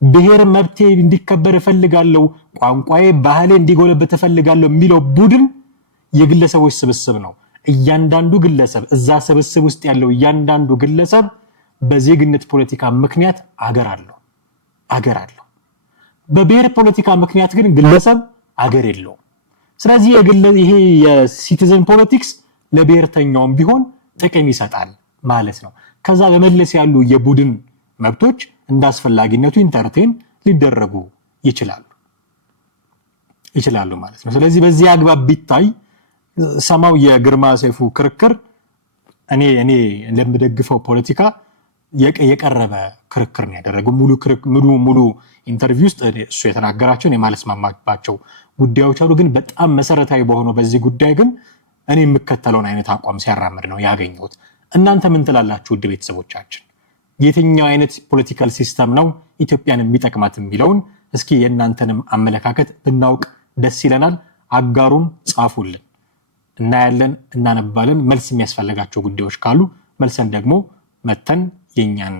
ብሔር መብቴ እንዲከበር እፈልጋለሁ፣ ቋንቋዬ ባህሌ እንዲጎለበት እፈልጋለሁ የሚለው ቡድን የግለሰቦች ስብስብ ነው። እያንዳንዱ ግለሰብ እዛ ስብስብ ውስጥ ያለው እያንዳንዱ ግለሰብ በዜግነት ፖለቲካ ምክንያት አገር አለው። በብሔር ፖለቲካ ምክንያት ግን ግለሰብ አገር የለውም። ስለዚህ ይሄ የሲቲዝን ፖለቲክስ ለብሔርተኛውም ቢሆን ጥቅም ይሰጣል ማለት ነው። ከዛ በመለስ ያሉ የቡድን መብቶች እንዳስፈላጊነቱ ኢንተርቴን ሊደረጉ ይችላሉ ማለት ነው። ስለዚህ በዚህ አግባብ ቢታይ ሰማው የግርማ ሰይፉ ክርክር እኔ ለምደግፈው ፖለቲካ የቀረበ ክርክር ነው ያደረገው። ሙሉ ኢንተርቪው ውስጥ እሱ የተናገራቸውን የማለስማማባቸው ጉዳዮች አሉ። ግን በጣም መሰረታዊ በሆነው በዚህ ጉዳይ ግን እኔ የምከተለውን አይነት አቋም ሲያራምድ ነው ያገኘሁት። እናንተ ምን ትላላችሁ ውድ ቤተሰቦቻችን? የትኛው አይነት ፖለቲካል ሲስተም ነው ኢትዮጵያን የሚጠቅማት የሚለውን እስኪ የእናንተንም አመለካከት ብናውቅ ደስ ይለናል። አጋሩን ጻፉልን፣ እናያለን፣ እናነባለን። መልስ የሚያስፈልጋቸው ጉዳዮች ካሉ መልሰን ደግሞ መተን የኛን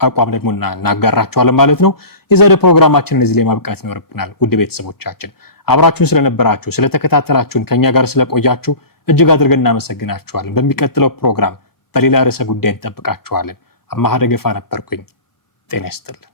አቋም ደግሞ እናጋራቸዋለን ማለት ነው። የዛሬ ፕሮግራማችንን እዚህ ላይ ማብቃት ይኖርብናል። ውድ ቤተሰቦቻችን አብራችሁን ስለነበራችሁ ስለተከታተላችሁን ከኛ ጋር ስለቆያችሁ እጅግ አድርገን እናመሰግናችኋለን። በሚቀጥለው ፕሮግራም በሌላ ርዕሰ ጉዳይ እንጠብቃችኋለን። አማሃ ደገፋ ነበርኩኝ። ጤና ይስጥልኝ።